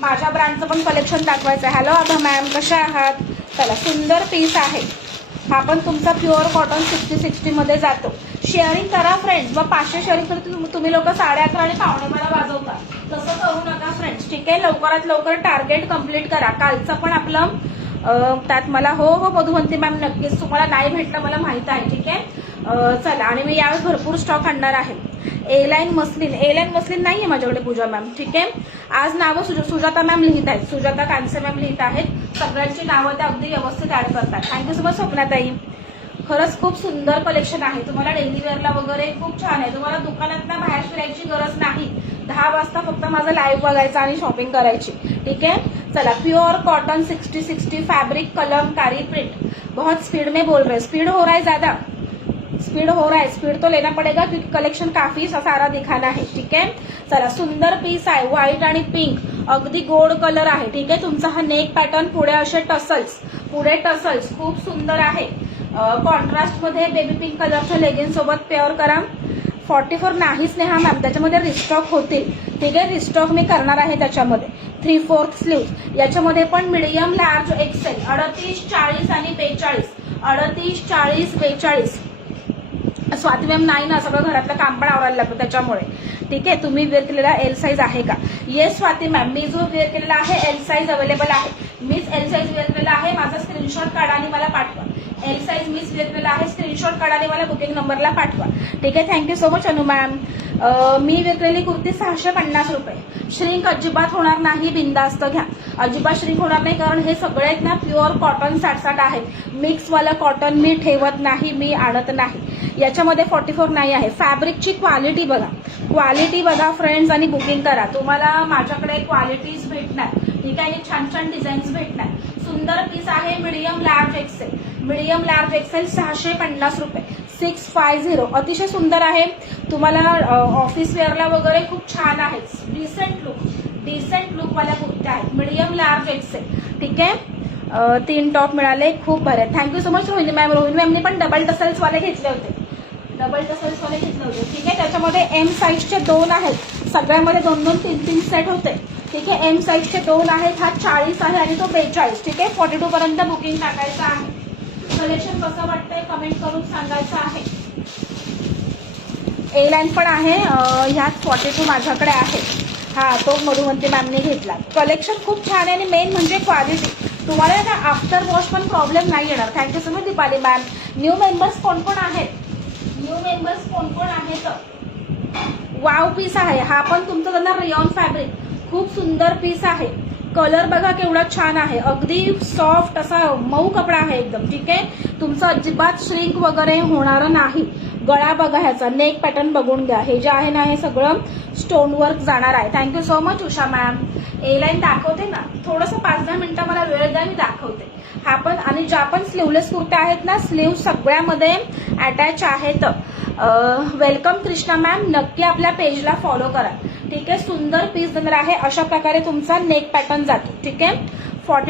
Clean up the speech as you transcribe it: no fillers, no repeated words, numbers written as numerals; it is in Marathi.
माझ्या ब्रँडचं पण कलेक्शन दाखवायचं आहे. हॅलो आभा मॅम, कशा आहात? चला, सुंदर पीस आहे हा पण तुमचा प्युअर कॉटन 60-60 मध्ये जातो. शेअरिंग करा फ्रेंड्स. मग 500 शेअरिंग करते तुम्ही लोक 11:30 आणि 11:45 वाजवता. तसं करू नका फ्रेंड्स, ठीक आहे. लवकरात लवकर टार्गेट कम्प्लीट करा. कालचं पण आपलं त्यात मला हो मधुवंती मॅम नक्कीच तुम्हाला नाही भेटलं मला माहित आहे, ठीक आहे. चला, आणि मी यावेळी भरपूर स्टॉक आणणार आहे. ए लाईन मस्लिन नाहीये माझ्याकडे पूजा मॅम, ठीक आहे. आज नावं सुजाता मॅम लिहित आहेत, सुजाता कांसे मॅम लिहित आहेत. सगळ्यांची नावं त्या अगदी व्यवस्थित ऍड करतात. थँक्यू सो मच स्वप्नाताई. खरंच खूप सुंदर कलेक्शन आहे. तुम्हाला डेली वेअरला वगैरे खूप छान आहे. तुम्हाला दुकानात बाहेर फिरायची गरज नाही. 10 वाजता फक्त माझं लाईव्ह बघायचं आणि शॉपिंग करायची, ठीक है. चला, pure cotton 60-60 fabric Kalamkari print. बहुत स्पीड में बोल रहे, स्पीड हो रहा है ज्यादा, स्पीड हो रहा है. स्पीड तो लेना पड़ेगा क्योंकि कलेक्शन काफी सारा दिखाना है, ठीक है. चला, सुंदर पीस आहे. व्हाईट आणि पिंक, अगदी गोल्ड कलर आहे, ठीक आहे. तुमचा हा नेक पॅटर्न, पुढे असे टसल्स खूप सुंदर आहे. कॉन्ट्रास्ट मध्ये बेबी पिंक कलरच्या लेगिन्स सोबत पेअर करा. 44 नाही स्नेहा मॅम, त्याच्यामध्ये रिस्टॉक होतील, ठीक आहे. रिस्टॉक मी करणार आहे त्याच्यामध्ये. 3/4 स्लीव्ह याच्यामध्ये पण मीडियम लार्ज एक्सेल 38, 40 आणि 42. 38, 40, 42. स्वाती मॅम नाही ना, सगळं घरातलं काम पण आवरायला लागतं त्याच्यामुळे, ठीक आहे. तुम्ही वेअर केलेला एल साईज आहे का? येस स्वाती मॅम, मी जो वेअर केलेला आहे एल साईज अवेलेबल आहे. मीच एल साईज वेअर केलेला आहे. माझा स्क्रीनशॉट काढा आणि मला पाठवा. एल साईज मीच वेअर केलेला आहे. स्क्रीनशॉट काढा आणि मला बुकिंग नंबरला पाठवा, ठीक आहे. थँक्यू सो मच अनु मॅम. मी वेअर केलेली कुर्ती 650 रुपये. श्रिंक अजिबात होणार नाही, बिंदास्त घ्या. अजिबात श्रिंक होणार नाही, कारण हे सगळे आहेत ना प्युअर कॉटन 60 आहेत. मिक्सवाला कॉटन मी ठेवत नाही, मी आणत नाही. याच्यामध्ये 44 नाही आहे. फॅब्रिकची क्वालिटी बघा फ्रेंड्स आणि बुकिंग करा. तुम्हाला माझ्याकडे क्वालिटीज भेटणार, ठीक आहे. आणि छान छान डिझाईन्स भेटणार. सुंदर पीस आहे. मीडियम लार्ज एक्सेल 650 रुपये. 650, अतिशय सुंदर आहे. तुम्हाला ऑफिस वेअरला वगैरे खूप छान आहे. डिसेंट लुक वाल्या कुर्त्या आहेत. मीडियम लार्ज एक्सेल, ठीक आहे. 3 टॉप मिळाले, खूप बरे. Thank you so much Rohini ma'am. Rohini मॅमने पण डबल टसल्स वाले घेतले होते, ठीक आहे. त्याच्यामध्ये एम साईजचे 2 आहेत. सगळ्यामध्ये 2-2, 3-3 सेट होते, ठीक आहे. एम साईजचे 2 आहेत. हा 40 आहे आणि तो 42, ठीक आहे. 42 पर्यंत बुकिंग टाकायचं आहे. कलेक्शन कसं वाटतंय कमेंट करून सांगायचं आहे. ए लाईन पण आहे, ह्यात 42 माझ्याकडे आहे. हा तो मधुवंती मॅमने घेतला. कलेक्शन खूप छान आहे आणि मेन म्हणजे क्वालिटी. तुम्हाला ना आफ्टर वॉश पण प्रॉब्लेम नाही येणार. Thank you so much Deepali ma'am. New members कोण कोण आहेत? वाव पीस आहे हा पण तुमचा त्यांना रियॉन फॅब्रिक. खूप सुंदर पीस आहे. कलर बघा केवढा छान आहे. अगदी सॉफ्ट असा मऊ कपडा आहे एकदम, ठीक आहे. तुमचं अजिबात श्रिंक वगैरे होणार नाही. गळा बघा, ह्याचा नेक पॅटर्न बघून घ्या. हे जे आहे ना, हे सगळं स्टोन वर्क जाणार आहे. Thank you so much Usha ma'am. A line दाखवते ना, थोडंसं 5-10 मिनिटं मला वेळ द्या, मी दाखवते. हा पण, आणि ज्या पण स्लीवलेस कुर्त्या आहेत ना, स्लीव सगळ्यामध्ये अटॅच आहेत. Welcome Krishna ma'am. नक्की आपल्या पेजला फॉलो करा, ठीक आहे. सुंदर पीस देणार आहे. अशा प्रकारे तुमचा नेक पॅटर्न जातो, ठीक आहे. 40